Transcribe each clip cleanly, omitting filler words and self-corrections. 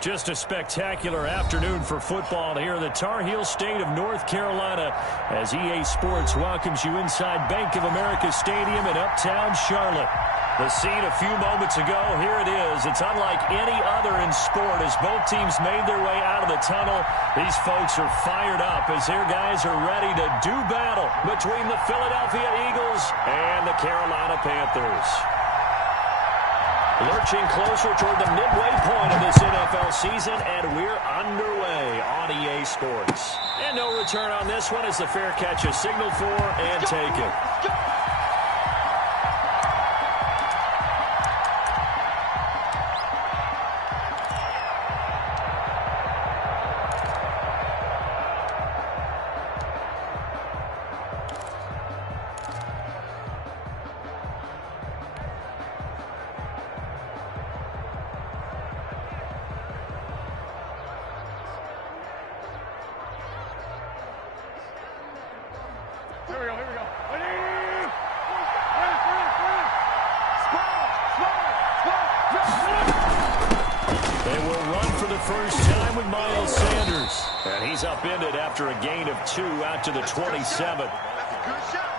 Just a spectacular afternoon for football here in the Tar Heel state of North Carolina as EA Sports welcomes you inside Bank of America Stadium in uptown Charlotte. The scene a few moments ago, here it is. It's unlike any other in sport as both teams made their way out of the tunnel. These folks are fired up as their guys are ready to do battle between the Philadelphia Eagles and the Carolina Panthers. Lurching closer toward the midway point of this NFL season, and we're underway on EA Sports. And no return on this one as the fair catch is signaled for and taken. After a gain of 2 out to the 27.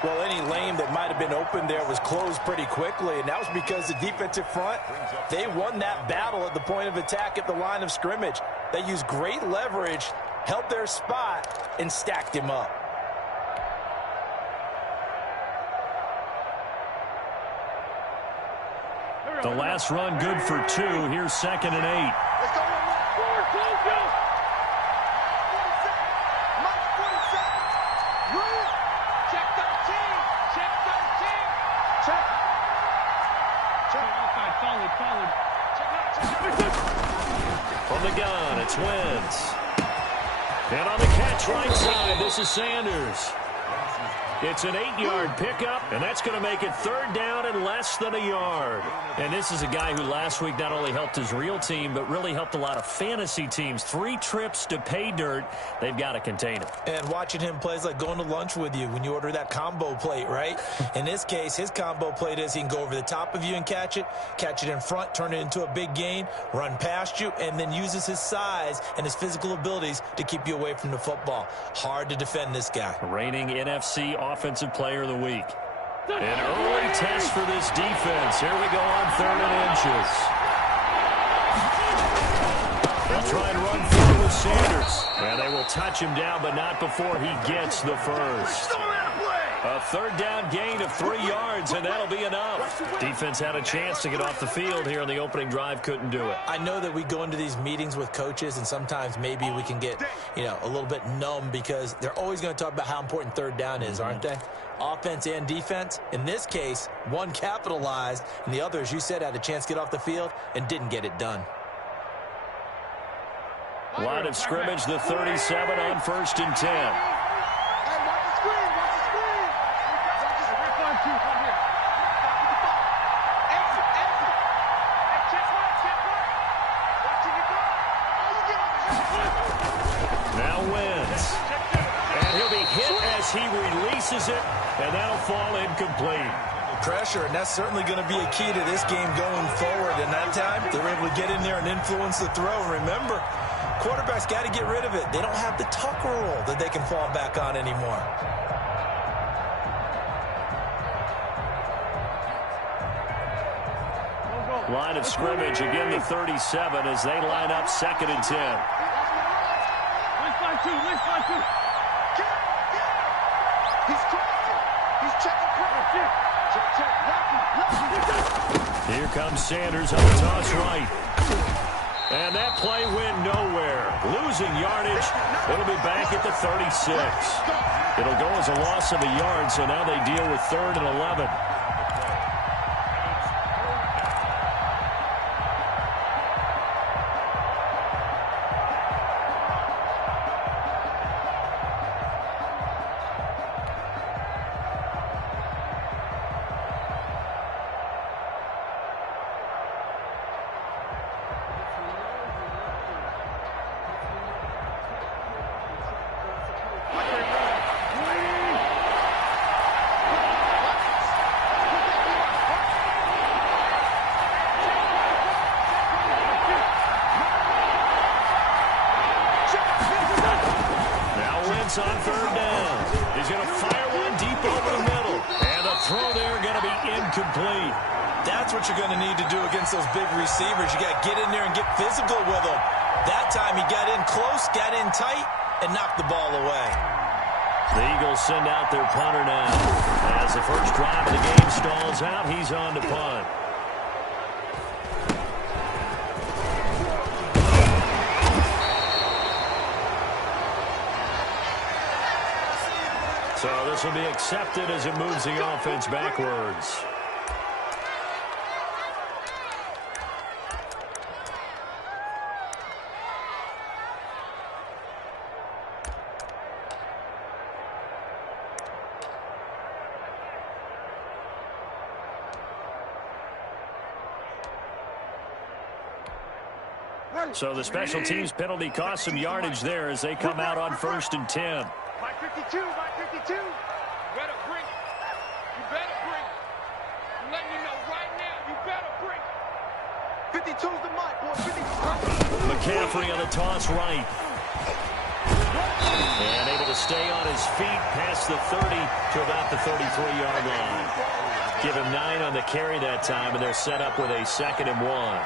Well, any lane that might have been open there was closed pretty quickly, and that was because the defensive front, they won that battle at the point of attack at the line of scrimmage. They used great leverage, held their spot, and stacked him up. The last run good for 2. Here's 2nd and 8. Let's go. From the gun, it's Wentz. And on the catch right side, this is Sanders. It's an 8-yard pickup, and that's going to make it 3rd down and less than a yard. And this is a guy who last week not only helped his real team, but really helped a lot of fantasy teams. 3 trips to pay dirt. They've got to contain him. And watching him play is like going to lunch with you when you order that combo plate, right? In this case, his combo plate is he can go over the top of you and catch it in front, turn it into a big gain, run past you, and then uses his size and his physical abilities to keep you away from the football. Hard to defend this guy. Reigning NFC Offensive Player of the Week. An early test for this defense. Here we go on 3rd and inches. They'll try and run forward with Sanders. And they will touch him down, but not before he gets the first. A 3rd down gain of 3 yards, and that'll be enough. Defense had a chance to get off the field here on the opening drive, couldn't do it. I know that we go into these meetings with coaches, and sometimes maybe we can get, a little bit numb because they're always going to talk about how important 3rd down is, aren't they? Offense and defense. In this case, one capitalized, and the other, as you said, had a chance to get off the field and didn't get it done. Line of scrimmage, the 37 on 1st and 10. Now Wentz. And he'll be hit as he releases it, and that'll fall incomplete. Pressure, and that's certainly going to be a key to this game going forward. And that time, they were able to get in there and influence the throw. Remember, quarterbacks got to get rid of it. They don't have the tuck rule that they can fall back on anymore. Line of scrimmage, again the 37 as they line up 2nd and 10. Here comes Sanders on the toss right. And that play went nowhere. Losing yardage. It'll be back at the 36. It'll go as a loss of a yard, so now they deal with 3rd and 11. complete. That's what you're going to need to do against those big receivers. You got to get in there and get physical with them. That time he got in close, got in tight, and knocked the ball away. The Eagles send out their punter now. As the first drive of the game stalls out, he's on to punt. So this will be accepted as it moves the offense backwards. So the special teams penalty cost some yardage there as they come out on 1st and 10. My 52, my 52. You better bring it. You better bring it. I'm letting you know right now, you better bring it. 52's the mark, boy. 52. McCaffrey on the toss right. And able to stay on his feet past the 30 to about the 33-yard line. Give him 9 on the carry that time, and they're set up with a 2nd and 1.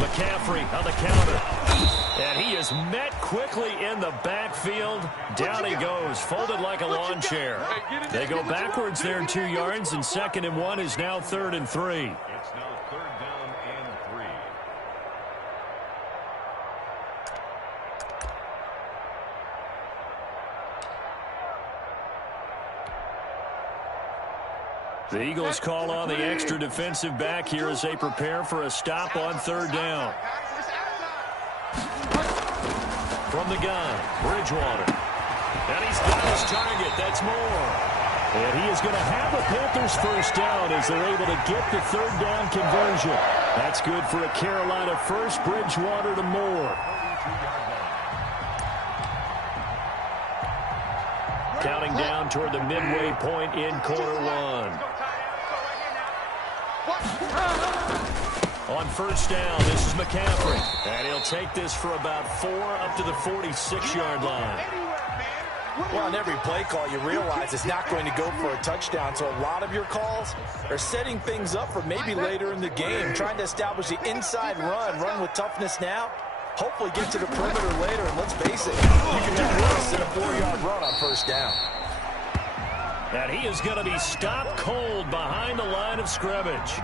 McCaffrey on the counter. And he is met quickly in the backfield. Down he goes, folded like a lawn chair. They go backwards there 2 yards, and 2nd and 1 is now 3rd and 3. It's now 3rd down and 3. The Eagles call on the extra defensive back here as they prepare for a stop on 3rd down. From the gun, Bridgewater. And he's got his target. That's Moore. And he is going to have the Panthers first down as they're able to get the 3rd down conversion. That's good for a Carolina first. Bridgewater to Moore. Counting down toward the midway point in quarter 1. On 1st down, this is McCaffrey. And he'll take this for about 4 up to the 46-yard line. Well, on every play call, you realize it's not going to go for a touchdown. So a lot of your calls are setting things up for maybe later in the game, trying to establish the inside run with toughness now. Hopefully get to the perimeter later, and let's face it, you can have worse than a 4-yard run on 1st down. And he is going to be stopped cold behind the line of scrimmage.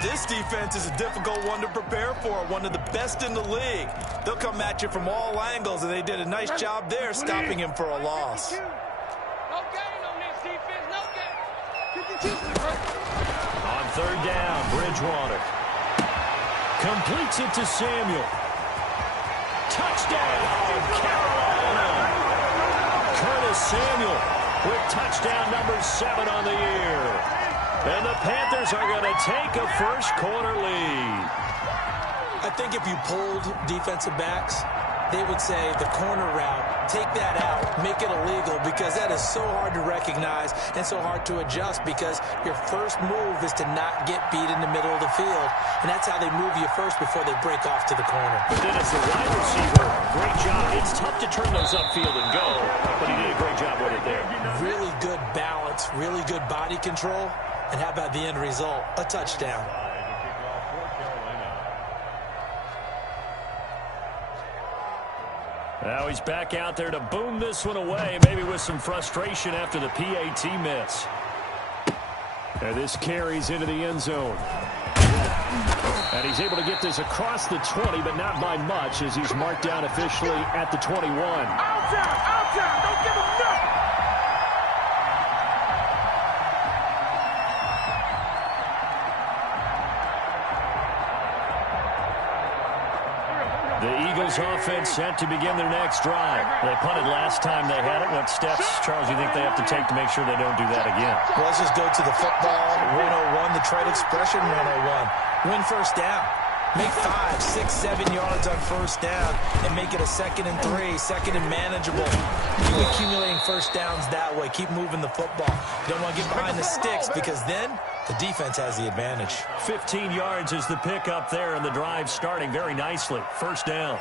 This defense is a difficult one to prepare for, one of the best in the league. They'll come at you from all angles, and they did a nice job there stopping him for a loss. No gain on this defense, no gain. On 3rd down, Bridgewater completes it to Samuel. Touchdown, Carolina! Curtis Samuel with touchdown number 7 on the year. And the Panthers are going to take a first-quarter lead. I think if you polled defensive backs, they would say the corner route, take that out, make it illegal, because that is so hard to recognize and so hard to adjust, because your first move is to not get beat in the middle of the field. And that's how they move you first before they break off to the corner. But then as the wide receiver, great job. It's tough to turn those upfield and go, but he did a great job with it there. Really good balance, really good body control. And how about the end result? A touchdown. Now he's back out there to boom this one away, maybe with some frustration after the PAT miss. And this carries into the end zone. And he's able to get this across the 20, but not by much, as he's marked down officially at the 21. Out time, don't give him nothing. The Eagles offense set to begin their next drive. They punted last time they had it. What steps, Charles, do you think they have to take to make sure they don't do that again? Well, let's just go to the football 101, the trade expression 101. Win 1st down. Make 5, 6, 7 yards on first down and make it a 2nd and 3, 2nd and manageable. Keep accumulating first downs that way. Keep moving the football. You don't want to get behind the sticks because then the defense has the advantage. 15 yards is the pickup there, and the drive starting very nicely. First down.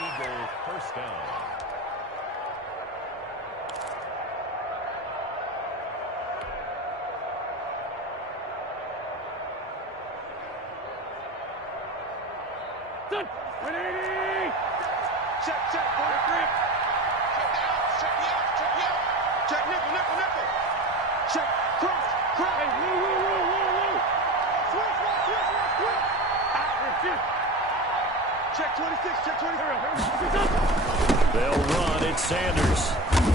Eagles first down. Check, boy. Check the out, check the out. Check nickel. Check, cross. Hey, woo. Switch. Check 26, check 26. They'll run. It's Sanders.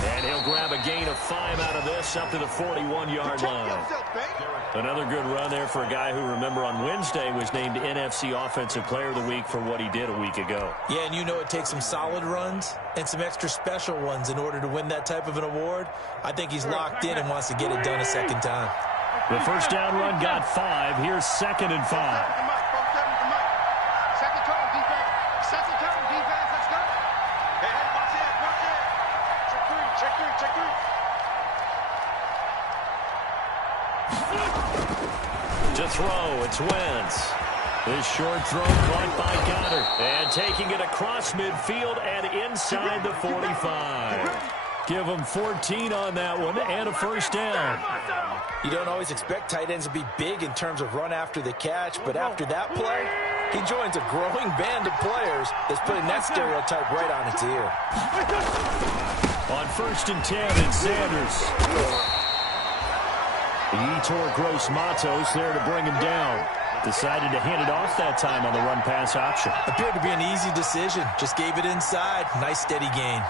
And he'll grab a gain of 5 out of this up to the 41-yard line. Another good run there for a guy who, remember, on Wednesday was named NFC Offensive Player of the Week for what he did a week ago. Yeah, and you know it takes some solid runs and some extra special ones in order to win that type of an award. I think he's locked in and wants to get it done a second time. The first down run got 5. Here's 2nd and 5. To throw, it's Wentz. This short throw caught by Goddard. And taking it across midfield and inside the 45. Give him 14 on that one and a first down. You don't always expect tight ends to be big in terms of run after the catch, but after that play, he joins a growing band of players that's putting that stereotype right on its ear. On 1st and 10, it's Sanders. Yetur Gross-Matos there to bring him down. Decided to hand it off that time on the run-pass option. Appeared to be an easy decision. Just gave it inside. Nice steady gain.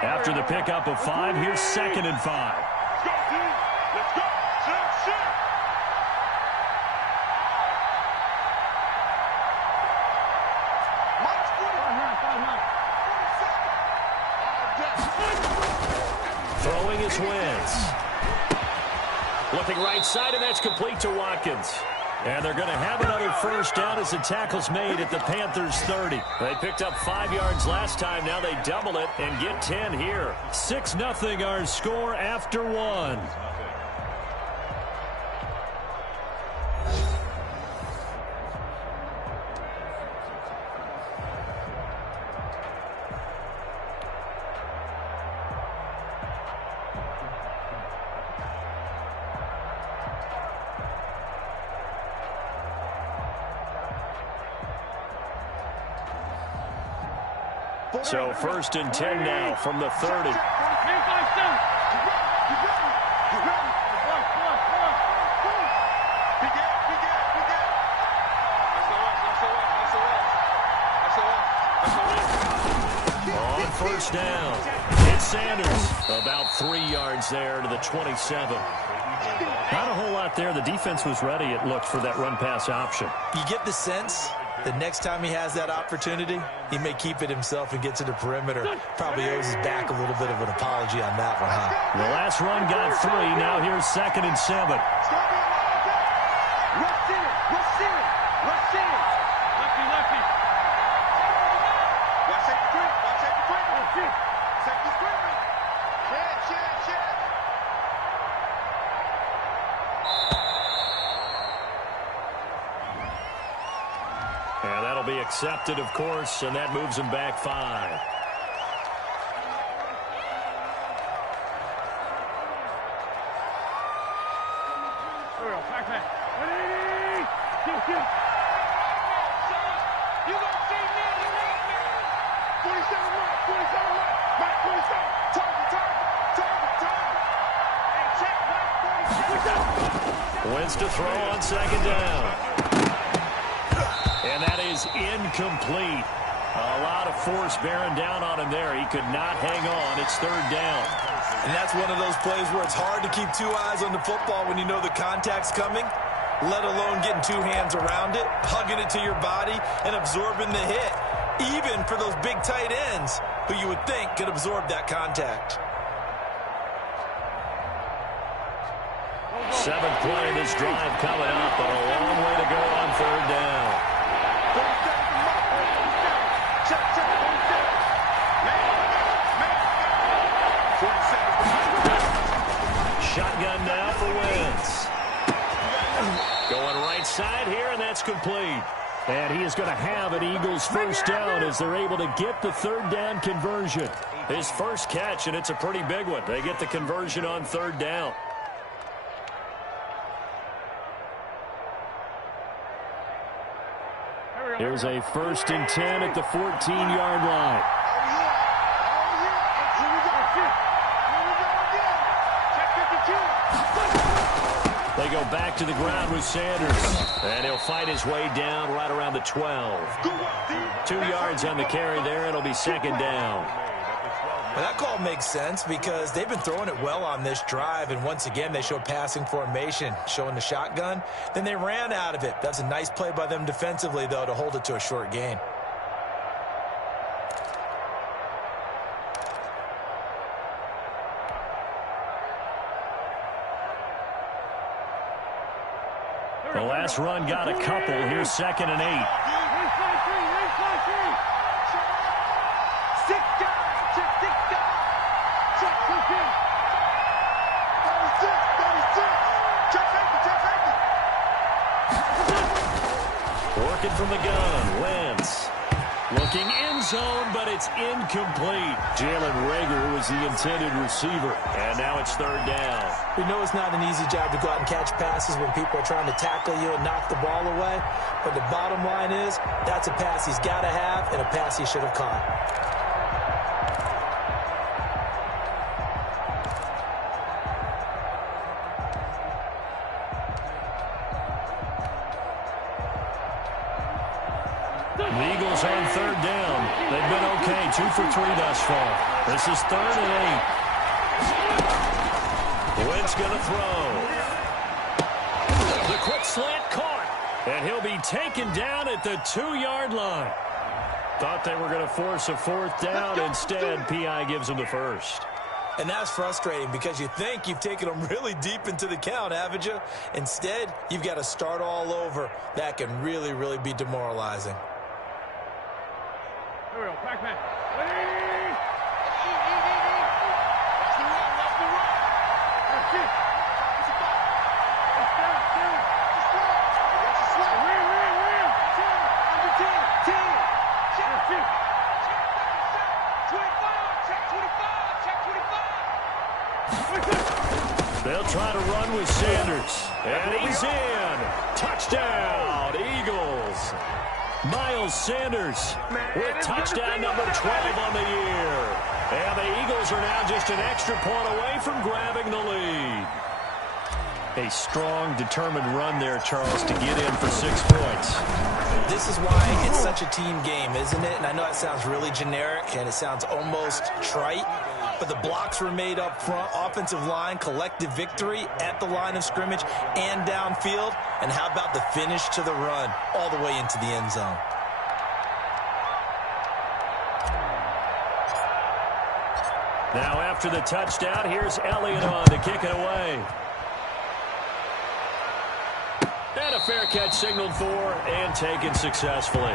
After the pickup of 5, here's 2nd and 5. Let's go, team. Let's go. Shit. Minus 40. Throwing his Wentz. Looking right side, and that's complete to Watkins. And they're going to have another first down as the tackle's made at the Panthers' 30. They picked up 5 yards last time. Now they double it and get 10 here. 6-0 our score after 1. So 1st and 10 now from the 30. On 1st down, it's Sanders. About 3 yards there to the 27. Not a whole lot there. The defense was ready, it looked, for that run-pass option. You get the sense the next time he has that opportunity, he may keep it himself and get to the perimeter. Probably owes his back a little bit of an apology on that one, huh? The last run got 3. Now here's 2nd and 7. Rush in. Lefty. Watch take the quick. Take the quick. Shit. And that'll be accepted, of course, and that moves him back 5. Wentz to throw on 2nd down. And that is incomplete. A lot of force bearing down on him there. He could not hang on. It's 3rd down. And that's one of those plays where it's hard to keep 2 eyes on the football when you know the contact's coming, let alone getting 2 hands around it, hugging it to your body, and absorbing the hit, even for those big tight ends who you would think could absorb that contact. Seventh play of this drive coming up, but a long way to go on third down. Shotgun now for Wentz. Going right side here, and that's complete. And he is going to have an Eagles first down as they're able to get the third down conversion. His first catch, and it's a pretty big one. They get the conversion on third down. Here's a 1st and 10 at the 14-yard line. They go back to the ground with Sanders. And he'll fight his way down right around the 12. 2 yards on the carry there. It'll be second down. Well, that call makes sense because they've been throwing it well on this drive, and once again they show passing formation, showing the shotgun. Then they ran out of it. That's a nice play by them defensively, though, to hold it to a short gain. The last run got a couple. Here's 2nd and 8. Working from the gun, Wentz. Looking end zone, but it's incomplete. Jalen Reagor was the intended receiver, and now it's third down. We know it's not an easy job to go out and catch passes when people are trying to tackle you and knock the ball away, but the bottom line is that's a pass he's got to have and a pass he should have caught. The Eagles on third down. They've been okay, 2 for 3 thus far. This is 3rd and 8. Wentz going to throw. The quick slant caught. And he'll be taken down at the 2-yard line. Thought they were going to force a 4th down. Instead, P.I. gives them the first. And that's frustrating because you think you've taken them really deep into the count, haven't you? Instead, you've got to start all over. That can really, really be demoralizing. Here we go, Pac-Man. They'll try to run with Sanders. And he's in. Touchdown, Eagles. Miles Sanders with touchdown number 12 on the year. And the Eagles are now just an extra point away from grabbing the lead. A strong, determined run there, Charles, to get in for 6 points. This is why it's such a team game, isn't it? And I know that sounds really generic and it sounds almost trite, but the blocks were made up front, offensive line, collective victory at the line of scrimmage and downfield. And how about the finish to the run all the way into the end zone? Now after the touchdown, here's Elliott on to kick it away. And a fair catch signaled for and taken successfully.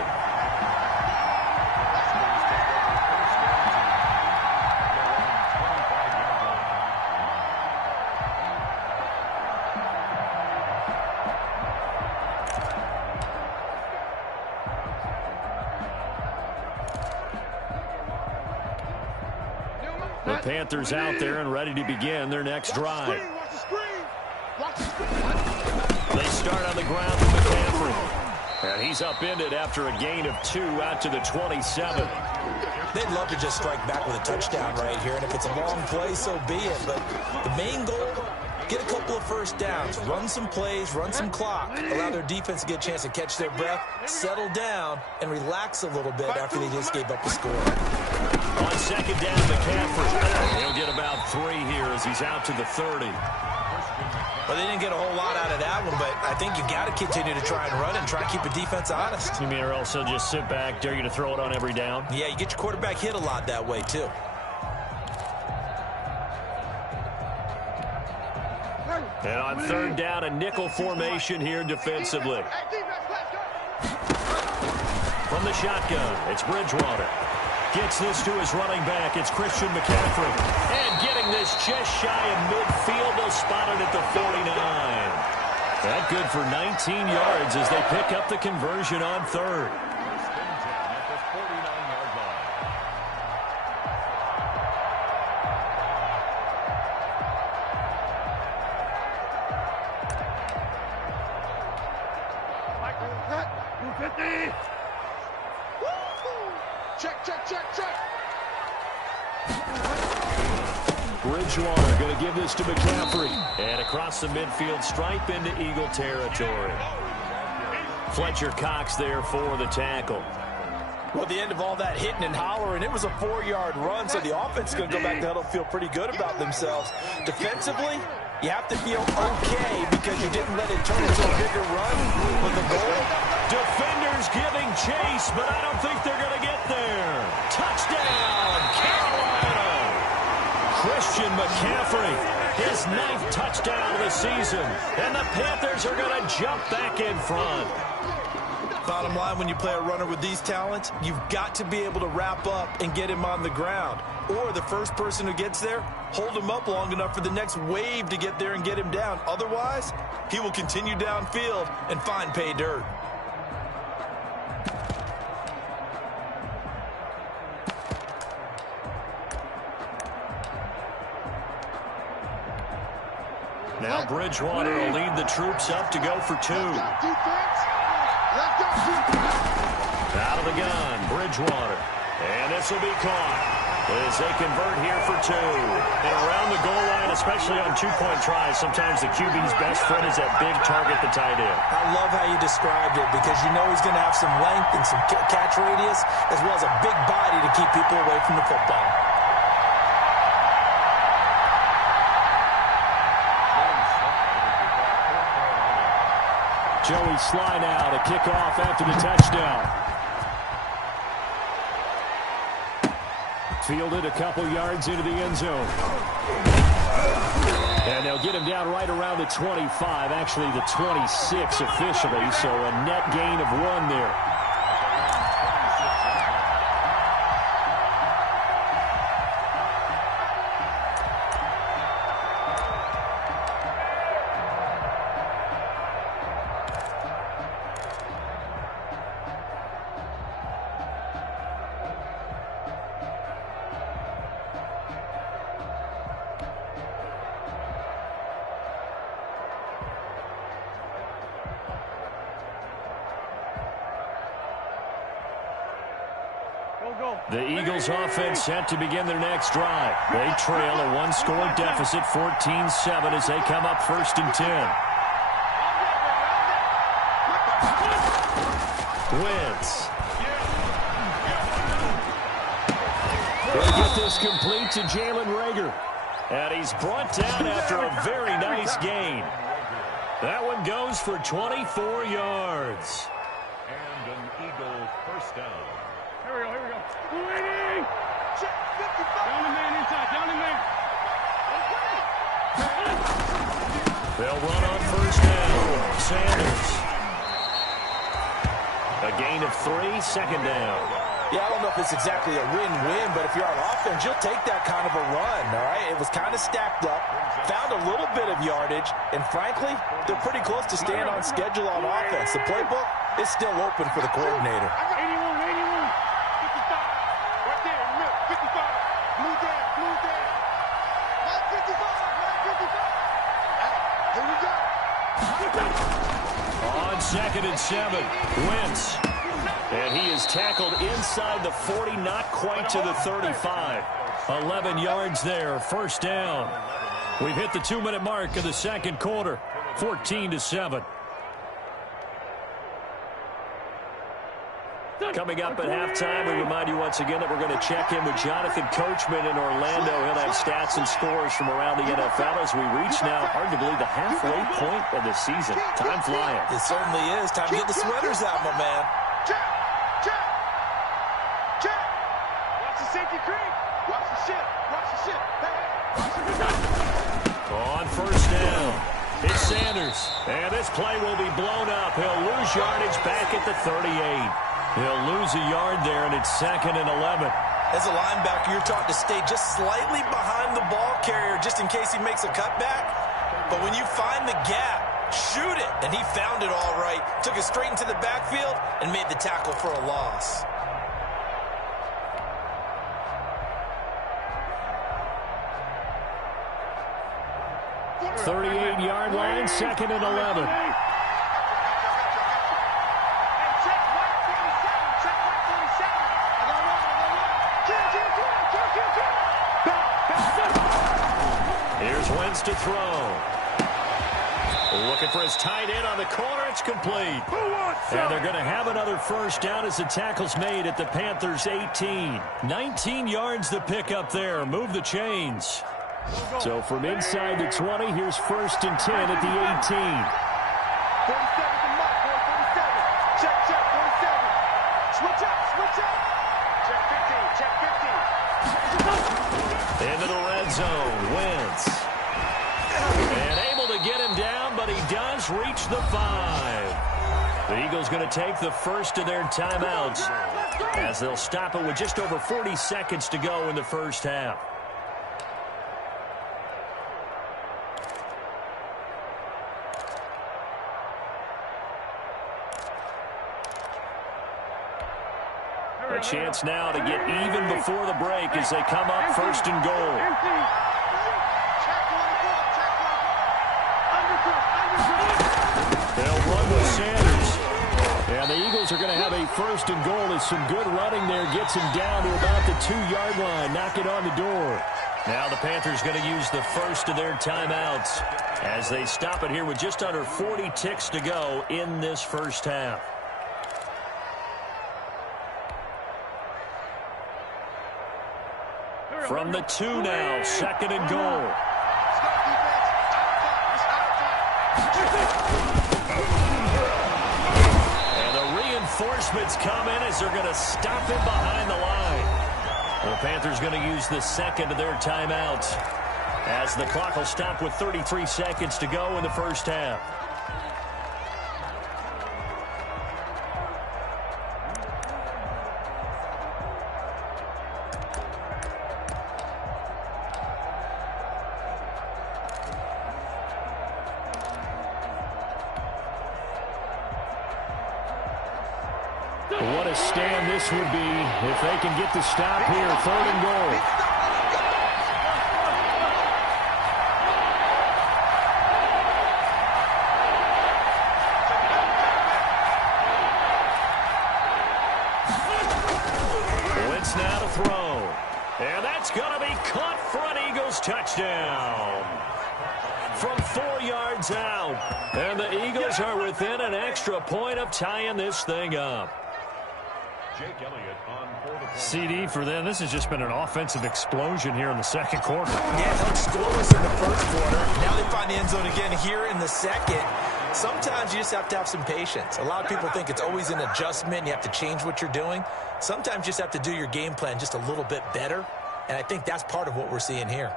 The Panthers out there and ready to begin their next drive. They start on the ground with McCaffrey. And he's upended after a gain of 2 out to the 27. They'd love to just strike back with a touchdown right here, and if it's a long play, so be it. But the main goal, get a couple of first downs, run some plays, run some clock, allow their defense to get a chance to catch their breath, settle down, and relax a little bit after they just gave up the score. On second down, McCaffrey. He'll get about 3 here as he's out to the 30. Well, they didn't get a whole lot out of that one, but I think you got to continue to try and run and try and keep the defense honest. You mean or else they'll just sit back, dare you to throw it on every down? Yeah, you get your quarterback hit a lot that way, too. And on third down, a nickel formation here defensively. From the shotgun, it's Bridgewater. Gets this to his running back. It's Christian McCaffrey. And getting this just shy of midfield. They'll spot it at the 49. That good for 19 yards as they pick up the conversion on third. Bridgewater going to give this to McCaffrey. And across the midfield stripe into Eagle territory. Fletcher Cox there for the tackle. Well, at the end of all that hitting and hollering, it was a 4-yard run, so the offense is going to go back to huddle, feel pretty good about themselves. Defensively, you have to feel okay because you didn't let it turn into a bigger run with the goal. Defenders giving chase, but I don't think they're going to get there. Touchdown, Carolina! Christian McCaffrey, his 9th touchdown of the season, and the Panthers are going to jump back in front. Bottom line, when you play a runner with these talents, you've got to be able to wrap up and get him on the ground. Or the first person who gets there, hold him up long enough for the next wave to get there and get him down. Otherwise, he will continue downfield and find pay dirt. Now Bridgewater will lead the troops up to go for 2. Out of the gun, Bridgewater. And this will be caught as they convert here for 2. And around the goal line, especially on 2-point tries, sometimes the QB's best friend is that big target, the tight end. I love how you described it because you know he's going to have some length and some catch radius as well as a big body to keep people away from the football. Joey Sly now to kick off after the touchdown. Fielded a couple yards into the end zone. And they'll get him down right around the 25, actually the 26 officially, so a net gain of 1 there. The Eagles offense set to begin their next drive. They trail a 1-score deficit, 14-7, as they come up 1st and 10. Wentz. They'll get this complete to Jalen Reagor. And he's brought down after a very nice gain. That one goes for 24 yards. And an Eagle first down. Here we go, here we go. Waiting! Check 55! Down the man inside, down the man. They'll run on 1st down. Sanders. A gain of 3, 2nd down. Yeah, I don't know if it's exactly a win-win, but if you're on offense, you'll take that kind of a run, all right? It was kind of stacked up, found a little bit of yardage, and frankly, they're pretty close to staying on schedule on offense. The playbook is still open for the coordinator. 81, 81. 55. Right there in the middle. 55. Blue down, blue down. 955, 955. Here we go. On 2nd and 7, Wentz. And he is tackled inside the 40, not quite to the 35. 11 yards there, 1st down. We've hit the 2-minute mark of the 2nd quarter, 14-7. Coming up at halftime, we remind you once again that we're going to check in with Jonathan Coachman in Orlando. He'll have stats and scores from around the NFL as we reach now, hard to believe, the halfway point of the season. Time flying. It certainly is. Time to get the sweaters out, my man. Check, check, check. Watch the safety creep. Watch the shit. Watch the shit. Hey, watch the shit. On 1st down, It's Sanders. And this play will be blown up. He'll lose yardage back at the 38. He'll lose a yard there, and it's 2nd and 11. As a linebacker, you're taught to stay just slightly behind the ball carrier just in case he makes a cutback. But when you find the gap, shoot it. And he found it all right. Took it straight into the backfield and made the tackle for a loss. The 38-yard line, 2nd and 11. Here's Wentz to throw. Looking for his tight end on the corner. It's complete. And they're going to have another first down as the tackle's made at the Panthers' 18. 19 yards to pick up there. Move the chains. So from inside the 20, here's 1st and 10 at the 18. 47 to Mike, boy, 47. Check, 47. Switch up. Check 15. Into the red zone, Wentz. And able to get him down, but he does reach the 5. The Eagles going to take the first of their timeouts as they'll stop it with just over 40 seconds to go in the first half. A chance now to get even before the break as they come up 1st and goal. They'll run with Sanders. And the Eagles are going to have a 1st and goal as some good running there gets him down to about the 2-yard line. Knock it on the door. Now the Panthers going to use the first of their timeouts as they stop it here with just under 40 ticks to go in this first half. From the 2 now, 2nd and goal. And the reinforcements come in as they're going to stop him behind the line. The Panthers going to use the 2nd of their timeouts as the clock will stop with 33 seconds to go in the first half. What a stand this would be if they can get the stop here. 3rd and goal. Wentz now to throw. And that's going to be caught for an Eagles touchdown. From 4 yards out. And the Eagles are within an extra point of tying this thing up. CD for them. This has just been an offensive explosion here in the second quarter. Yeah, helped scoreless in the first quarter. Now they find the end zone again here in the second. Sometimes you just have to have some patience. A lot of people think it's always an adjustment. You have to change what you're doing. Sometimes you just have to do your game plan just a little bit better. And I think that's part of what we're seeing here.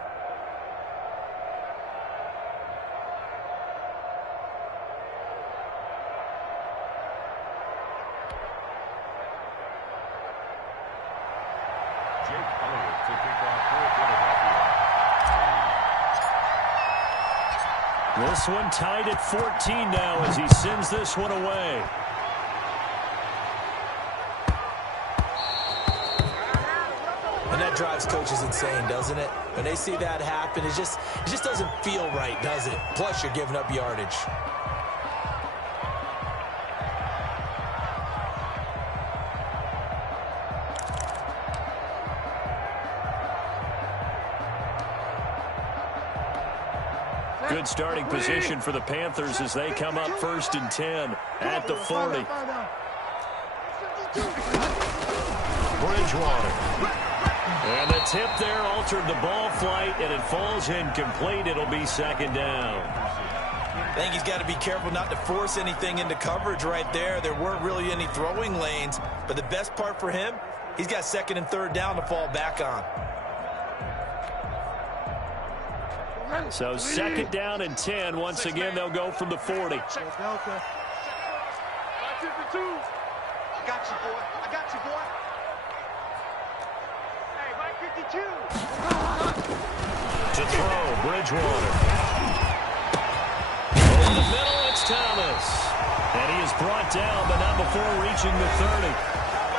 This one tied at 14 now as he sends this one away. And that drives coaches insane, doesn't it? When they see that happen, it just doesn't feel right, does it? Plus, you're giving up yardage. Good starting position for the Panthers as they come up 1st and 10 at the 40. Bridgewater. And the tip there altered the ball flight, and it falls incomplete. It'll be 2nd down. I think he's got to be careful not to force anything into coverage right there. There weren't really any throwing lanes, but the best part for him, he's got 2nd and 3rd down to fall back on. So second down and 10. Once again, they'll go from the 40. Delta. 552. I got you, boy. I got you, boy. Hey, 552. To throw, Bridgewater. Over the middle, it's Thomas. And he is brought down, but not before reaching the 30.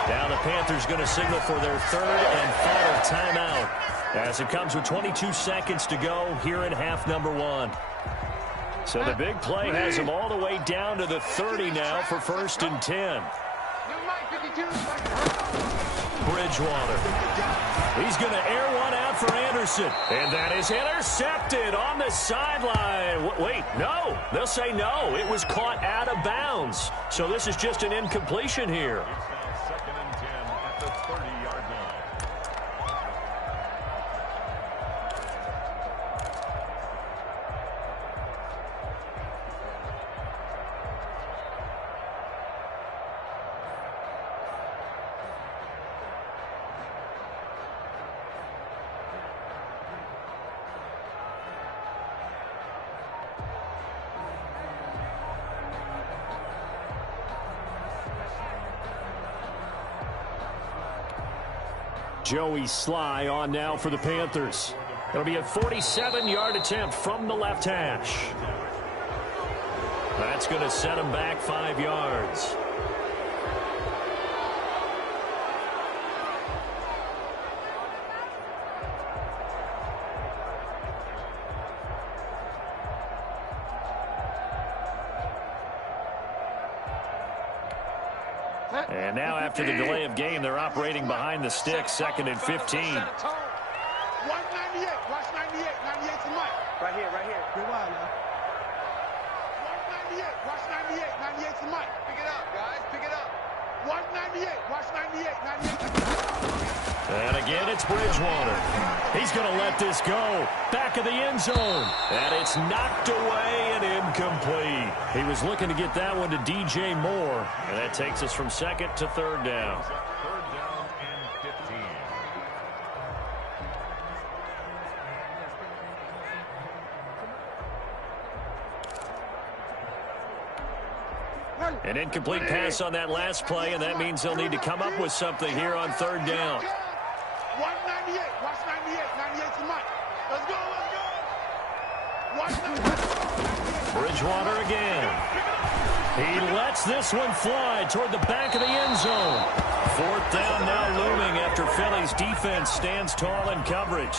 Now the Panthers going to signal for their third and final timeout, as it comes with 22 seconds to go here in half number 1. So the big play has him all the way down to the 30 now for first and 10. Bridgewater. He's going to air one out for Anderson. And that is intercepted on the sideline. Wait, no. They'll say no. It was caught out of bounds. So this is just an incompletion here. Second and 10 at the 30-yard line. Joey Sly on now for the Panthers. It'll be a 47-yard attempt from the left hash. That's going to set him back 5 yards. And now after the delay of game, they're operating behind the stick, second and 15. 198. Watch 98. 98's the mic. Right here, right here. Good line, man. 198. Watch 98. 98's the mic. Pick it up, guys. Pick it up. 198. Watch 98. 98's the mic. And again, it's Bridgewater. He's going to let this go. Back of the end zone. And it's knocked away and incomplete. He was looking to get that one to DJ Moore. And that takes us from second to third down. Third down and 15. An incomplete pass on that last play, and that means they'll need to come up with something here on third down. 198. Watch 98. 98's the mic. Let's go. Let's go. 198. Bridgewater again. He lets this one fly toward the back of the end zone. Fourth down now looming after Philly's defense stands tall in coverage.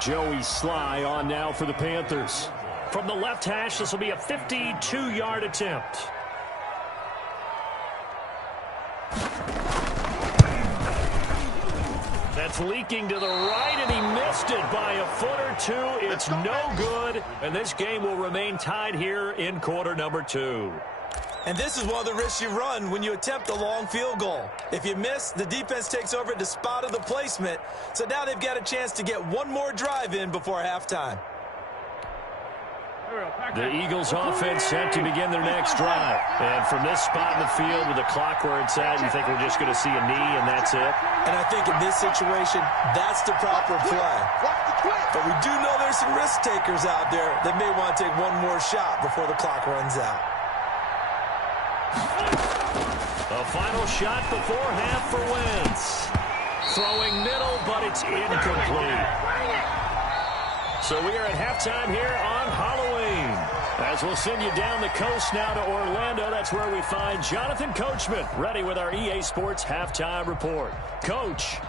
Joey Sly on now for the Panthers. From the left hash, this will be a 52-yard attempt. That's leaking to the right, and he missed it by a foot or two. It's no good, and this game will remain tied here in quarter number 2. And this is one of the risks you run when you attempt a long field goal. If you miss, the defense takes over at the spot of the placement. So now they've got a chance to get one more drive in before halftime. The Eagles offense set to begin their next drive. And from this spot in the field with the clock where it's at, you think we're just going to see a knee and that's it? And I think in this situation, that's the proper play. But we do know there's some risk takers out there that may want to take one more shot before the clock runs out. A final shot before half for Wentz. Throwing middle, but it's incomplete. So we are at halftime here on Halloween. As we'll send you down the coast now to Orlando, that's where we find Jonathan Coachman, ready with our EA Sports Halftime Report. Coach.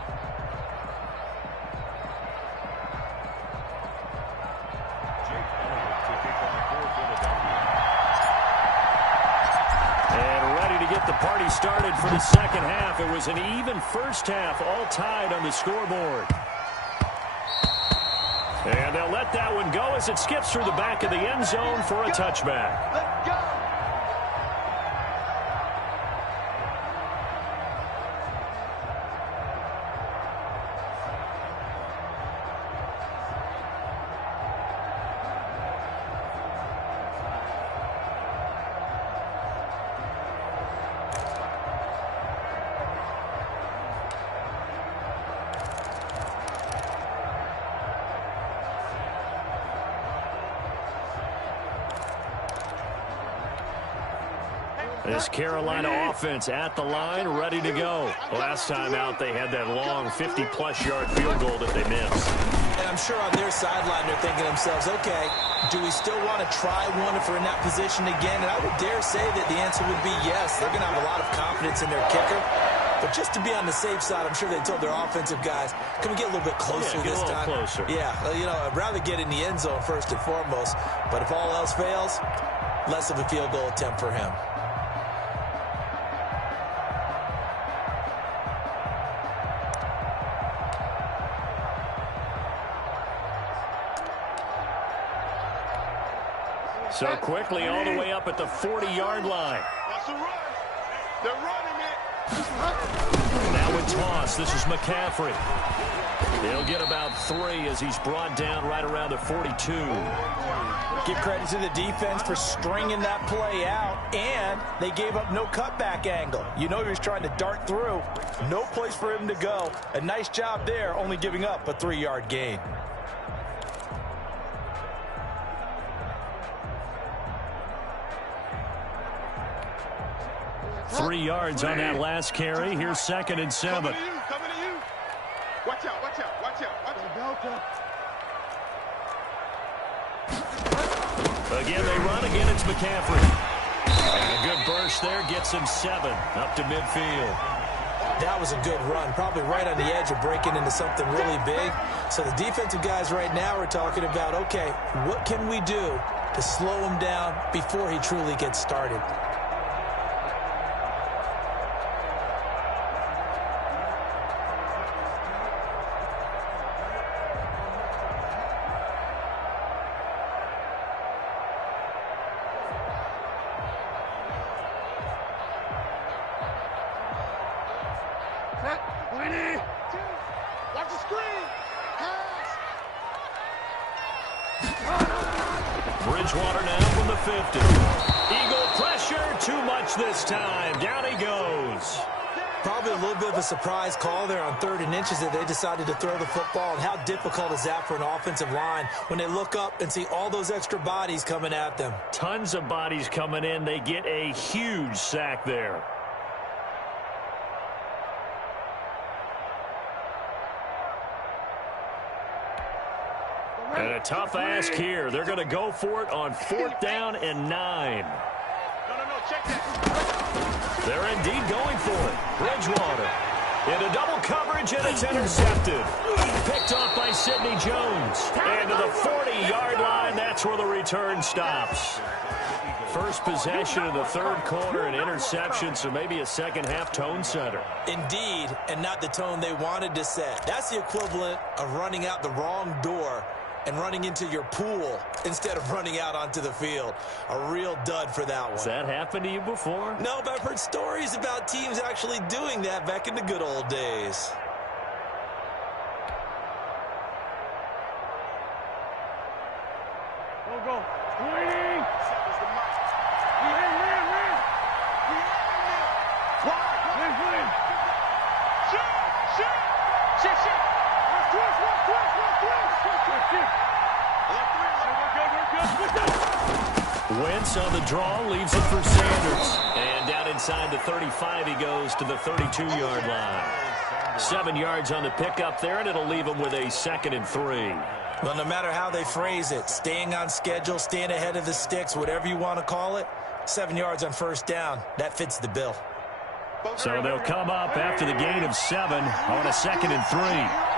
And ready to get the party started for the second half. It was an even first half, all tied on the scoreboard. And they'll let that one go as it skips through the back of the end zone for a touchback. Let's go. This Carolina offense at the line, ready to go. Last time out, they had that long 50-plus yard field goal that they missed. And I'm sure on their sideline they're thinking to themselves, okay, do we still want to try one if we're in that position again? And I would dare say that the answer would be yes. They're going to have a lot of confidence in their kicker. But just to be on the safe side, I'm sure they told their offensive guys, can we get a little bit closer this time? Closer. Yeah, you know, I'd rather get in the end zone first and foremost. But if all else fails, less of a field goal attempt for him. So quickly all the way up at the 40-yard line. That's a run. They're running it. Now with toss, this is McCaffrey. He'll get about 3 as he's brought down right around the 42. Give credit to the defense for stringing that play out, and they gave up no cutback angle. You know he was trying to dart through. No place for him to go. A nice job there, only giving up a 3-yard gain. 3 yards on that last carry. Here's 2nd and 7. Coming to you. Watch out, watch out, watch out, watch out. Again, they run. Again, it's McCaffrey. And a good burst there gets him 7 up to midfield. That was a good run, probably right on the edge of breaking into something really big. So the defensive guys right now are talking about, okay, what can we do to slow him down before he truly gets started? Watch the screen. Bridgewater now from the 50. Eagle pressure, too much this time. Down he goes. Probably a little bit of a surprise call there on 3rd and inches that they decided to throw the football. And how difficult is that for an offensive line when they look up and see all those extra bodies coming at them? Tons of bodies coming in. They get a huge sack there. And a tough ask here. They're going to go for it on 4th down and 9. No, check that. They're indeed going for it. Bridgewater into double coverage, and it's intercepted. Picked off by Sidney Jones. And to the 40-yard line, that's where the return stops. First possession of the 3rd quarter, an interception, so maybe a second-half tone setter. Indeed, and not the tone they wanted to set. That's the equivalent of running out the wrong door and running into your pool instead of running out onto the field. A real dud for that one. Has that happened to you before? No, but I've heard stories about teams actually doing that back in the good old days. Go. Waiting. Wentz on the draw, leaves it for Sanders. And down inside the 35, he goes to the 32-yard line. 7 yards on the pickup there, and it'll leave him with a 2nd and 3. Well, no matter how they phrase it, staying on schedule, staying ahead of the sticks, whatever you want to call it, 7 yards on 1st down, that fits the bill. So they'll come up after the gain of 7 on a 2nd and 3.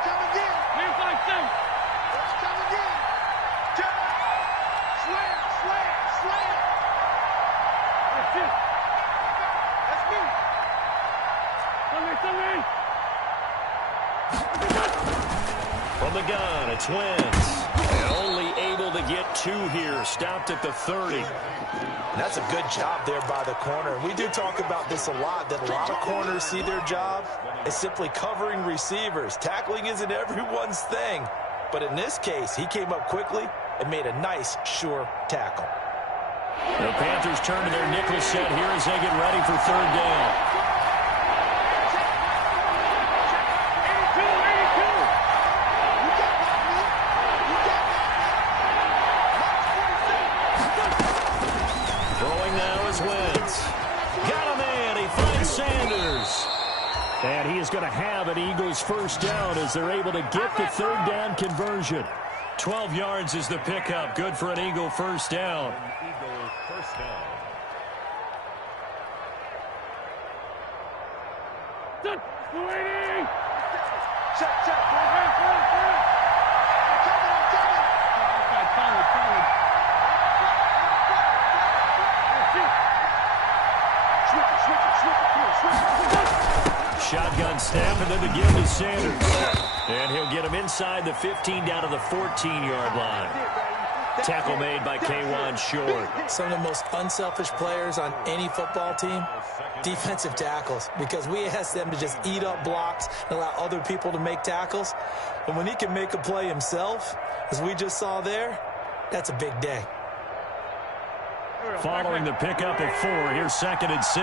From the gun, it's Wentz. And only able to get 2 here. Stopped at the 30. And that's a good job there by the corner. We do talk about this a lot, that a lot of corners see their job as simply covering receivers. Tackling isn't everyone's thing. But in this case, he came up quickly and made a nice, sure tackle. The Panthers turn to their nickel set here as they get ready for 3rd down. Sanders. And he is going to have an Eagles first down as they're able to get the third down conversion. 12 yards is the pickup. Good for an Eagle first down. Eagle first down. Shotgun snap, and then the give to Sanders. And he'll get him inside the 15 down to the 14-yard line. Tackle made by K'Wan Short. Some of the most unselfish players on any football team, defensive tackles, because we ask them to just eat up blocks and allow other people to make tackles. And when he can make a play himself, as we just saw there, that's a big day. Following the pickup of 4, here's 2nd and 6.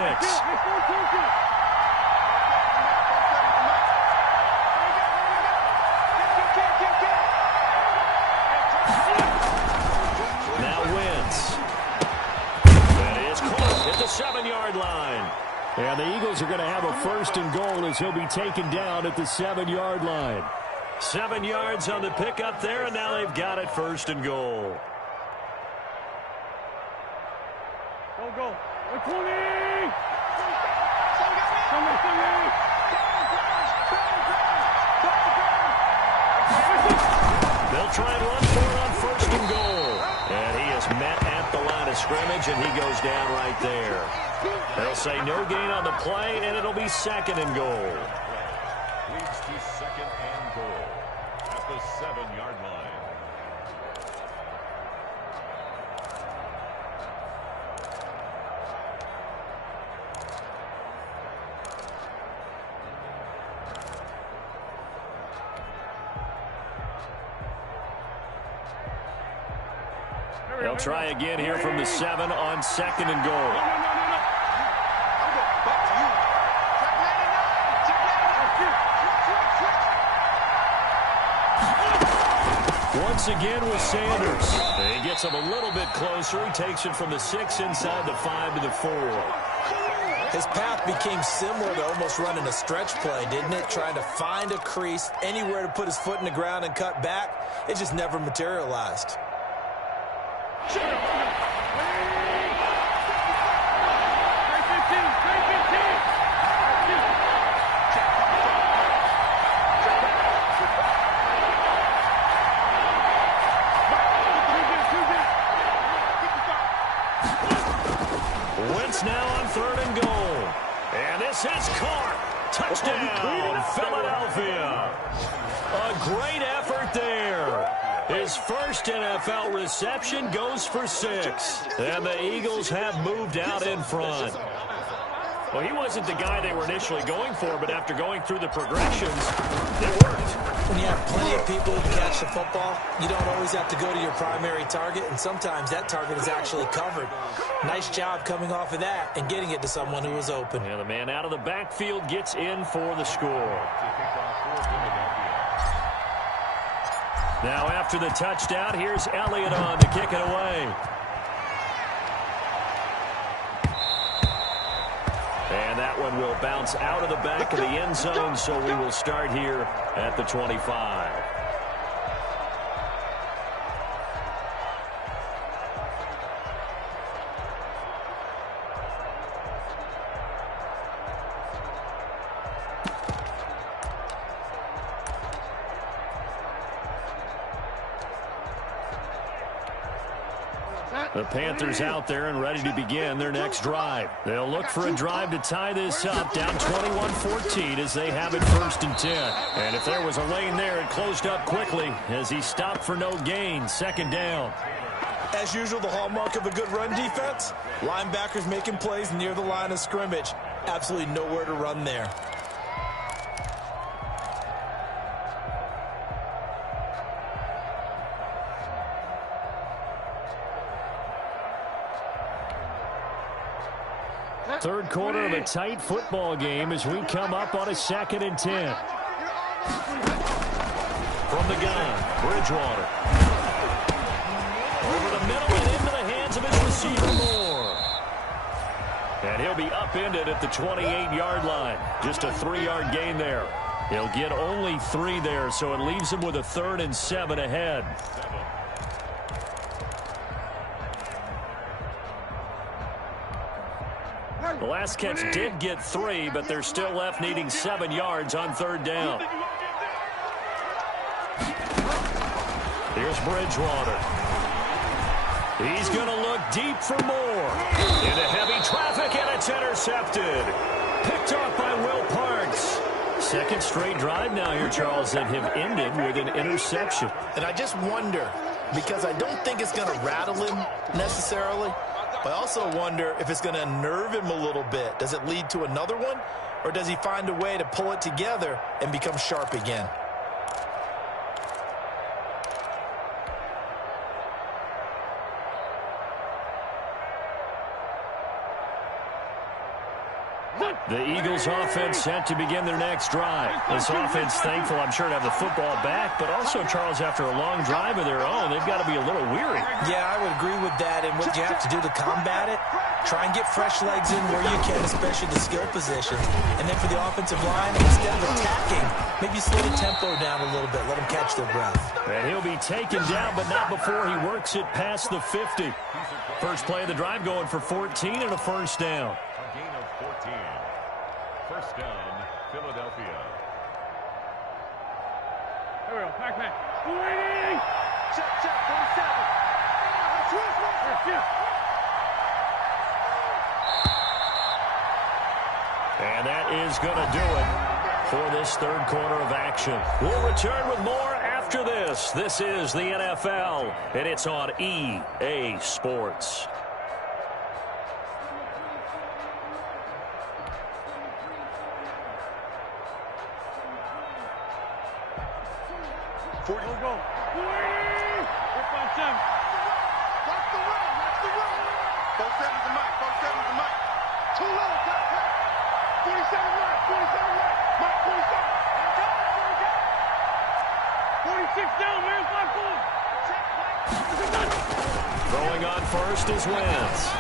Now Wentz. That is caught at the 7-yard line. And the Eagles are going to have a first and goal as he'll be taken down at the 7-yard line. 7 yards on the pickup there, and now they've got it first and goal. Go. They'll try and run for it on first and goal. And he is met at the line of scrimmage, and he goes down right there. They'll say no gain on the play, and it'll be 2nd and goal. Leads to 2nd and goal at the 7-yard line. They'll try again here from the 7 on 2nd and goal. Once again with Sanders. He gets him a little bit closer. He takes it from the 6 inside the 5 to the 4. His path became similar to almost running a stretch play, didn't it? Trying to find a crease, anywhere to put his foot in the ground and cut back. It just never materialized. Wentz now on 3rd and goal. And this is caught. Touchdown, Philadelphia. A great effort there. His first NFL reception goes for 6. And the Eagles have moved out in front. Well, he wasn't the guy they were initially going for, but after going through the progressions, it worked. When you have plenty of people who can catch the football, you don't always have to go to your primary target, and sometimes that target is actually covered. Nice job coming off of that and getting it to someone who was open. And the man out of the backfield gets in for the score. Now after the touchdown, here's Elliott on to kick it away. And that one will bounce out of the back of the end zone, so we will start here at the 25. The Panthers out there and ready to begin their next drive. They'll look for a drive to tie this up, down 21-14 as they have it 1st and 10. And if there was a lane there, it closed up quickly as he stopped for no gain. 2nd down. As usual, the hallmark of a good run defense, linebackers making plays near the line of scrimmage. Absolutely nowhere to run there. Third quarter of a tight football game as we come up on a 2nd and 10. From the gun, Bridgewater. Over the middle and into the hands of his receiver, Moore. And he'll be upended at the 28-yard line. Just a 3-yard gain there. He'll get only 3 there, so it leaves him with a 3rd and 7 ahead. The last catch did get 3, but they're still left needing 7 yards on 3rd down. Here's Bridgewater. He's going to look deep for more. Into heavy traffic, and it's intercepted. Picked off by Will Parks. Second straight drive now here, Charles, that have ended with an interception. And I just wonder, because I don't think it's going to rattle him necessarily, but I also wonder if it's going to unnerve him a little bit. Does it lead to another one, or does he find a way to pull it together and become sharp again? The Eagles offense set to begin their next drive. This offense thankful, I'm sure, to have the football back, but also, Charles, after a long drive of their own, they've got to be a little weary. Yeah, I would agree with that, and what you have to do to combat it, try and get fresh legs in where you can, especially the skill positions. And then for the offensive line, instead of attacking, maybe slow the tempo down a little bit, let them catch their breath. And he'll be taken down, but not before he works it past the 50. First play of the drive going for 14 and a first down. A gain of 14. First down, Philadelphia. Here we go, Pac-Man. Waiting! Check, 47. And that is going to do it for this third quarter of action. We'll return with more after this. This is the NFL, and it's on EA Sports. Go. 40. Watch the run. 47's the mic. 47's the mic. Too low. 47 right. Mike, 47. 46 down, man. 5-4. Throwing on first is Wentz.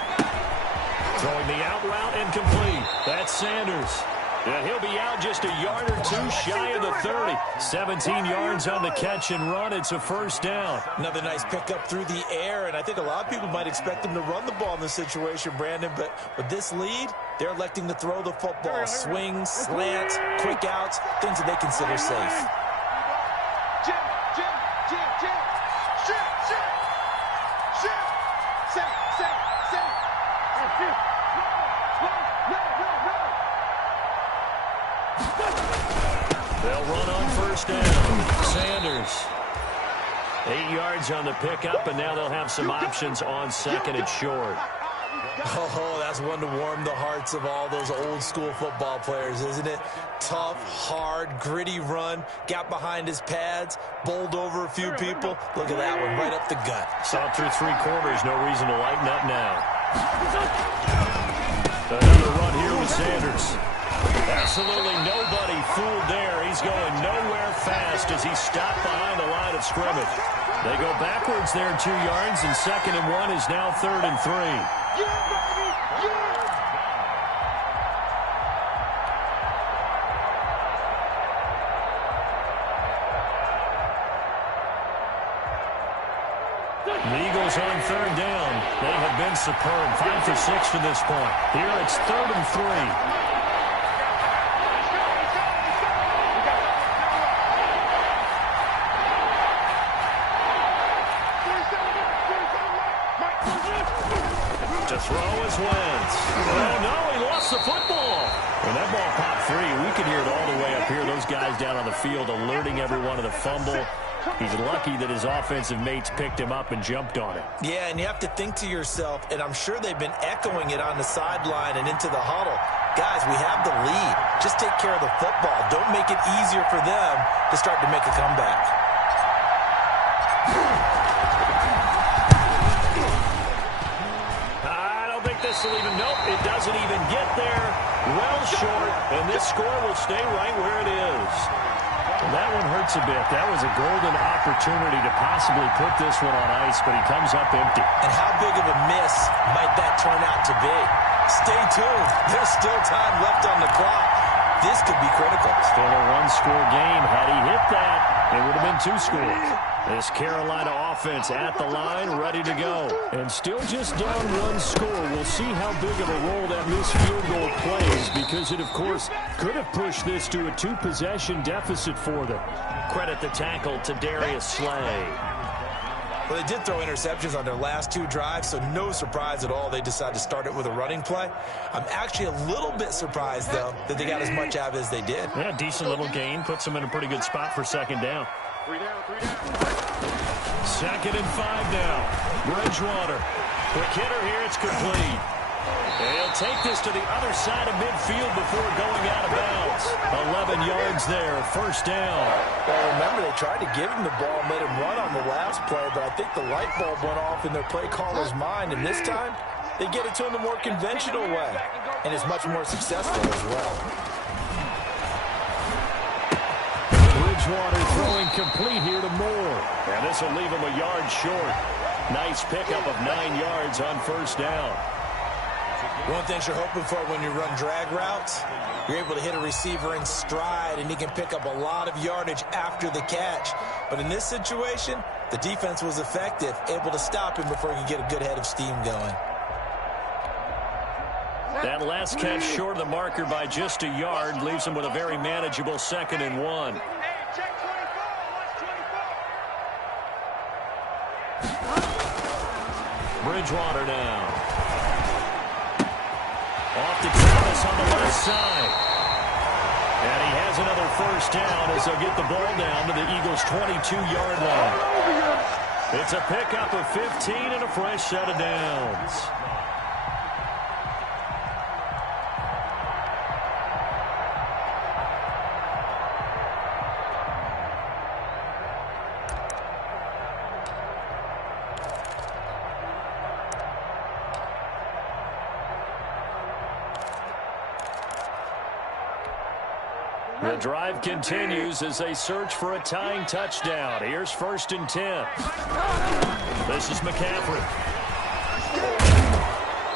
Throwing the out route incomplete. That's Sanders. And he'll be out just a yard or two shy of the 30. 17 yards on the catch and run. It's a first down. Another nice pickup through the air, and I think a lot of people might expect him to run the ball in this situation, Brandon, but with this lead, they're electing to throw the football. Swings, slants, quick outs, things that they consider safe. Jim. They'll run on first down. Sanders. 8 yards on the pickup, and now they'll have some options on second and short. Oh, that's one to warm the hearts of all those old school football players, isn't it? Tough, hard, gritty run, got behind his pads, bowled over a few people. Look at that one, right up the gut. Saw through 3 quarters, no reason to lighten up now. Another run here with Sanders. Absolutely nobody fooled there. He's going nowhere fast as he stopped behind the line of scrimmage. They go backwards there 2 yards, and 2nd and 1 is now 3rd and 3. The Eagles on 3rd down. They have been superb. 5 for 6 to this point. Here it's 3rd and 3. To throw is Wentz. Oh, no, he lost the football. When that ball popped free, we could hear it all the way up here. Those guys down on the field alerting everyone of the fumble. He's lucky that his offensive mates picked him up and jumped on it. Yeah, and you have to think to yourself, and I'm sure they've been echoing it on the sideline and into the huddle. Guys, we have the lead. Just take care of the football. Don't make it easier for them to start to make a comeback. Nope, it doesn't even get there. Well short, and this score will stay right where it is. Well, that one hurts a bit. That was a golden opportunity to possibly put this one on ice, but he comes up empty. And how big of a miss might that turn out to be? Stay tuned. There's still time left on the clock. This could be critical. Still a one-score game. Had he hit that, it would have been 2 scores. This Carolina offense at the line, ready to go. And still just down 1 score. We'll see how big of a role that missed field goal plays, because it, of course, could have pushed this to a 2-possession deficit for them. Credit the tackle to Darius Slay. Well, they did throw interceptions on their last 2 drives, so no surprise at all they decided to start it with a running play. I'm actually a little bit surprised, though, that they got as much out of it as they did. Yeah, decent little gain. Puts them in a pretty good spot for 2nd down. 3 down. 2nd and 5 now. Bridgewater. Quick hitter here. It's complete. And he'll take this to the other side of midfield before going out of bounds. 11 yards there. 1st down. Well, remember, they tried to give him the ball and let him run on the last play, but I think the light bulb went off in their play caller's mind, and this time they get it to him the more conventional way, and it's much more successful as well. Bridgewater throwing complete here to Moore. And this will leave him a yard short. Nice pickup of 9 yards on 1st down. One thing you're hoping for when you run drag routes, you're able to hit a receiver in stride, and he can pick up a lot of yardage after the catch. But in this situation, the defense was effective, able to stop him before he could get a good head of steam going. That last catch short of the marker by just a yard leaves him with a very manageable 2nd and 1. Check 24. Watch 24. Bridgewater now. Off to Travis on the left side. And he has another 1st down as they'll get the ball down to the Eagles' 22-yard line. It's a pickup of 15 and a fresh set of downs. The drive continues as they search for a tying touchdown. Here's 1st and 10. This is McCaffrey.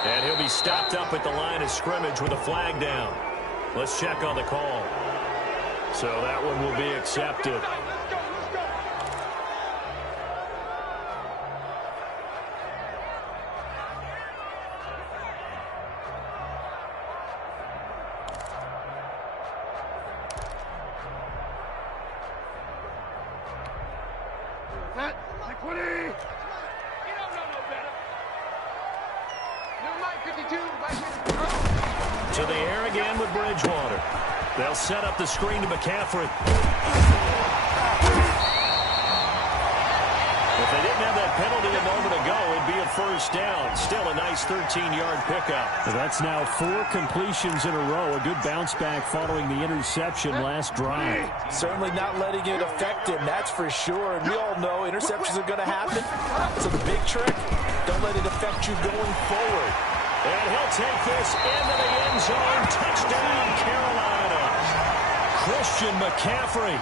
And he'll be stopped up at the line of scrimmage with a flag down. Let's check on the call. So that one will be accepted. To the air again with Bridgewater. They'll set up the screen to McCaffrey. If they didn't have that penalty a moment ago, it'd be a 1st down. Still a nice 13-yard pickup. That's now 4 completions in a row. A good bounce back following the interception last drive. Certainly not letting it affect him, that's for sure. And we all know interceptions are going to happen. So the big trick, don't let it affect you going forward. And he'll take this into the end zone. Touchdown, Carolina. Christian McCaffrey,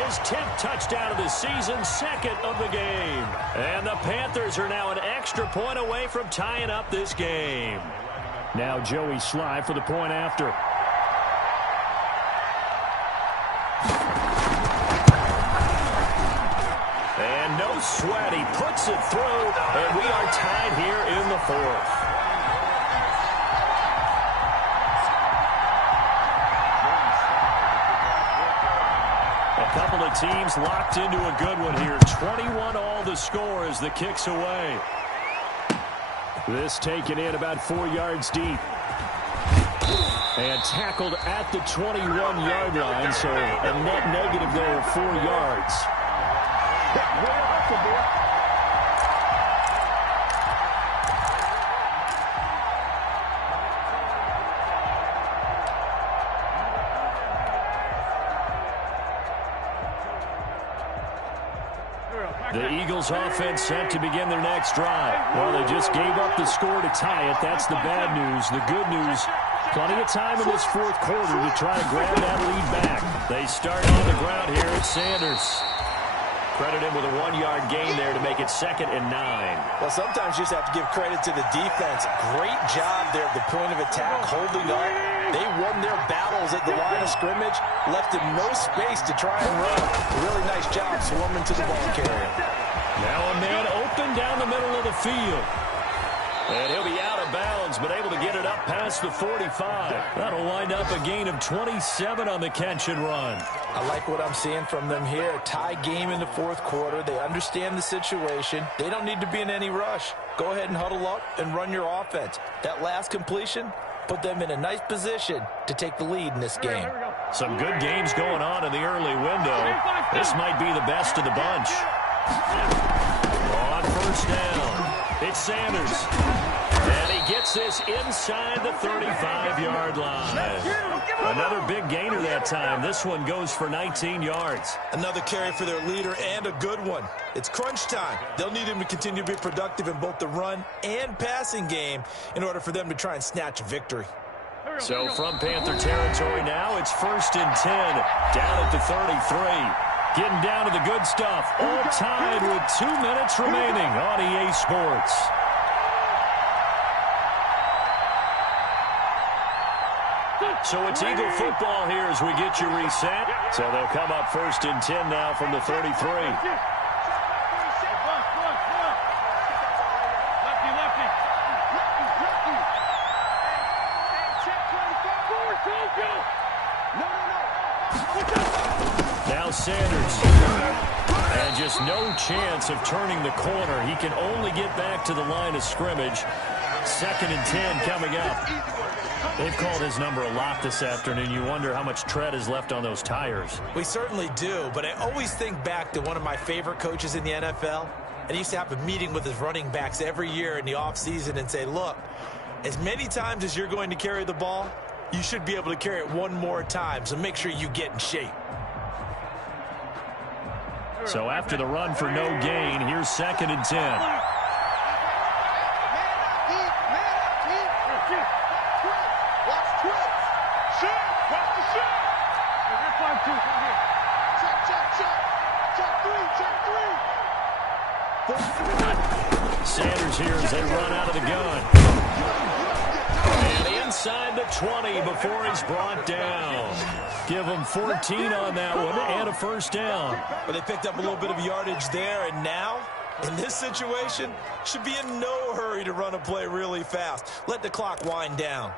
his 10th touchdown of the season, 2nd of the game. And the Panthers are now an extra point away from tying up this game. Now Joey Sly for the point after. And no sweat, he puts it through, and we are tied here in the 4th. A couple of teams locked into a good one here. 21 all the score as the kick's away. This taken in about 4 yards deep. And tackled at the 21-yard line, so a net negative there of 4 yards. The Eagles offense set to begin their next drive. Well, they just gave up the score to tie it. That's the bad news. The good news, plenty of time in this 4th quarter to try to grab that lead back. They start on the ground here at Sanders. Credit him with a 1-yard gain there to make it 2nd and 9. Well, sometimes you just have to give credit to the defense. Great job there at the point of attack, holding up. They won their battles at the line of scrimmage, left him no space to try and run. Really nice job swarming to the ball carrier. Now a man open down the middle of the field. And he'll be out of bounds, but able to get it up past the 45. That'll wind up a gain of 27 on the catch and run. I like what I'm seeing from them here. Tie game in the 4th quarter. They understand the situation. They don't need to be in any rush. Go ahead and huddle up and run your offense. That last completion put them in a nice position to take the lead in this game. Some good games going on in the early window. This might be the best of the bunch. On 1st down, it's Sanders. And he gets this inside the 35-yard line. Another big gainer that time. This one goes for 19 yards. Another carry for their leader, and a good one. It's crunch time. They'll need him to continue to be productive in both the run and passing game in order for them to try and snatch a victory. So from Panther territory now, it's 1st and 10, down at the 33. Getting down to the good stuff, all tied with 2 minutes remaining on EA Sports. So it's Eagle football here as we get you reset. So they'll come up 1st and 10 now from the 33. Now Sanders. And just no chance of turning the corner. He can only get back to the line of scrimmage. 2nd and 10 coming up. They've called his number a lot this afternoon. You wonder how much tread is left on those tires. We certainly do, but I always think back to one of my favorite coaches in the NFL. And he used to have a meeting with his running backs every year in the offseason and say, look, as many times as you're going to carry the ball, you should be able to carry it one more time, so make sure you get in shape. So after the run for no gain, here's 2nd and 10. Sanders here as they run out of the gun. And inside the 20 before he's brought down. Give him 14 on that one and a 1st down. But they picked up a little bit of yardage there, and now, in this situation, should be in no hurry to run a play really fast. Let the clock wind down.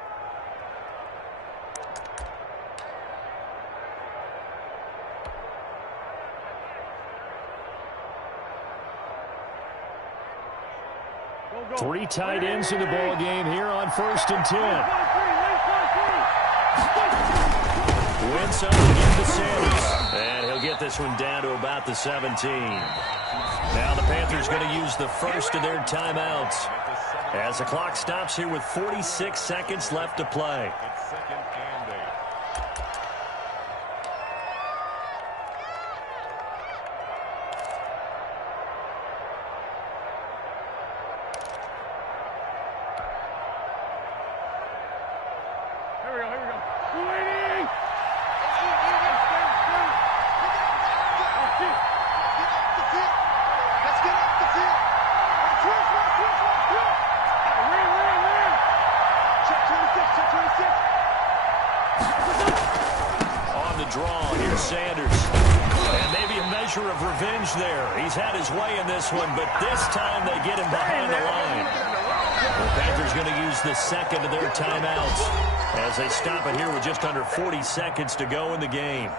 Three tight ends in the ball game here on 1st and 10. Wentz up again to Sanders. And he'll get this one down to about the 17. Now the Panthers going to use the first of their timeouts as the clock stops here with 46 seconds left to play. Of revenge there. He's had his way in this one, but this time they get him behind the line. The Panthers going to use the second of their timeouts as they stop it here with just under 40 seconds to go in the game.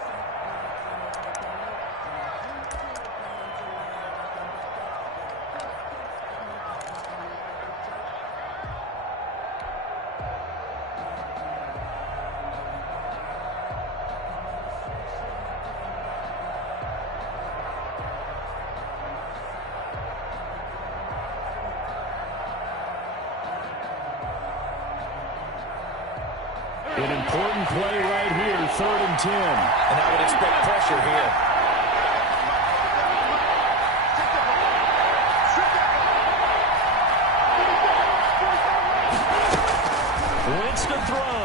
An important play right here, 3rd and 10. And I would expect pressure here. Wentz to throw.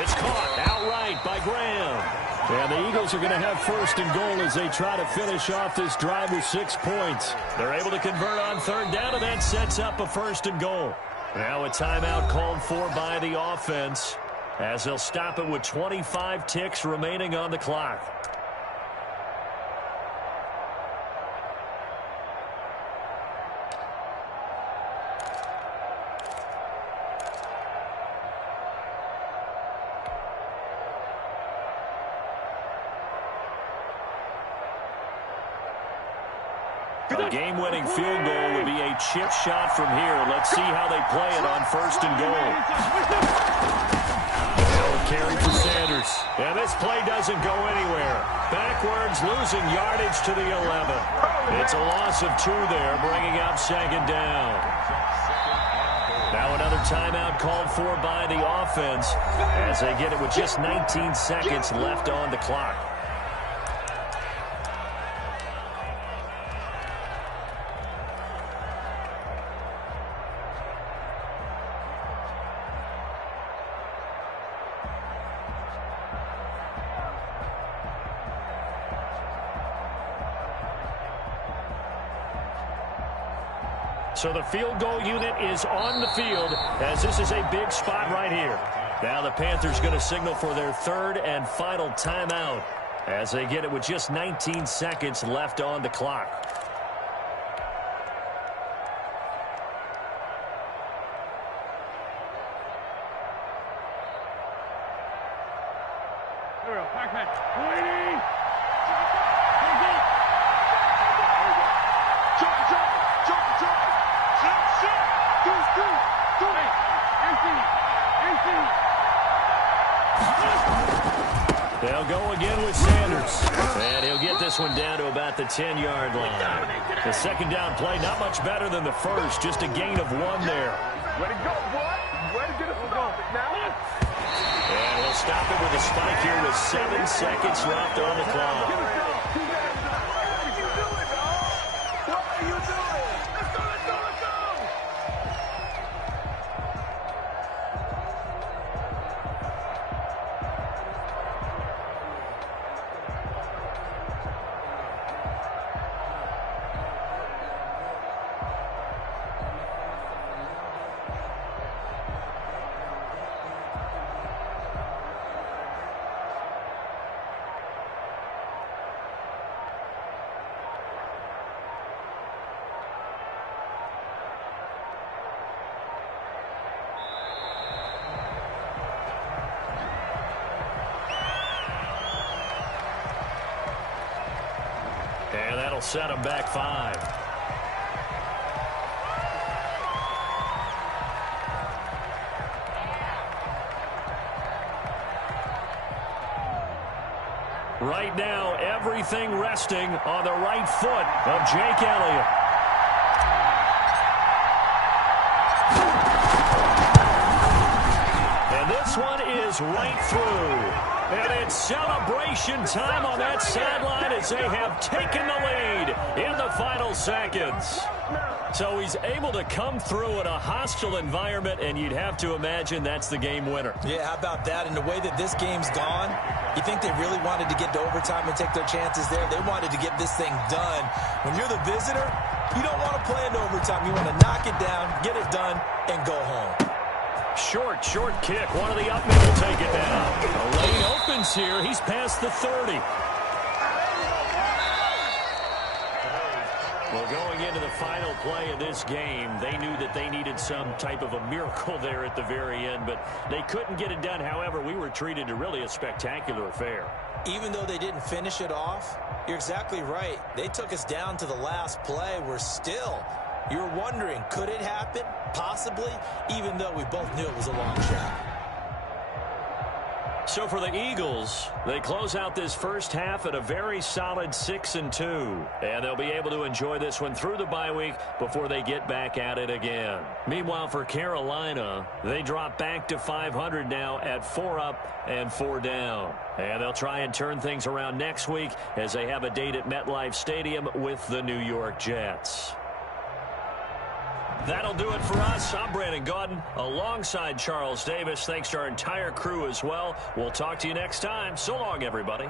It's caught outright by Graham. And the Eagles are going to have first and goal as they try to finish off this drive with 6 points. They're able to convert on third down, and that sets up a first and goal. Now a timeout called for by the offense as they'll stop it with 25 ticks remaining on the clock. A game-winning field goal would be a chip shot from here. Let's see how they play it on first and goal. Carry for Sanders. And this play doesn't go anywhere. Backwards, losing yardage to the 11. It's a loss of 2 there, bringing up second down. Now another timeout called for by the offense as they get it with just 19 seconds left on the clock. So the field goal unit is on the field as this is a big spot right here. Now the Panthers going to signal for their third and final timeout as they get it with just 19 seconds left on the clock. They'll go again with Sanders. And he'll get this one down to about the 10-yard line. The second down play, not much better than the first, just a gain of 1 there. Way to go, boy. Way to get us going. Now. And he'll stop it with a spike here with 7 seconds left on the clock. And that'll set them back 5. Right now, everything resting on the right foot of Jake Elliott. And this one is right through. And it's celebration time on that sideline as they have taken the lead in the final seconds. So he's able to come through in a hostile environment, and you'd have to imagine that's the game winner. Yeah, how about that? And the way that this game's gone, you think they really wanted to get to overtime and take their chances there? They wanted to get this thing done. When you're the visitor, you don't want to play into overtime. You want to knock it down, get it done, and go home. Short kick. One of the up men will take it down. The lane opens here. He's past the 30. Well, going into the final play of this game, they knew that they needed some type of a miracle there at the very end, but they couldn't get it done. However, we were treated to really a spectacular affair. Even though they didn't finish it off, you're exactly right. They took us down to the last play. You're wondering, could it happen? Possibly, even though we both knew it was a long shot. So for the Eagles, they close out this first half at a very solid 6-2. And they'll be able to enjoy this one through the bye week before they get back at it again. Meanwhile, for Carolina, they drop back to 500 now at 4 up and 4 down. And they'll try and turn things around next week as they have a date at MetLife Stadium with the New York Jets. That'll do it for us. I'm Brandon Gaudin alongside Charles Davis. Thanks to our entire crew as well. We'll talk to you next time. So long, everybody.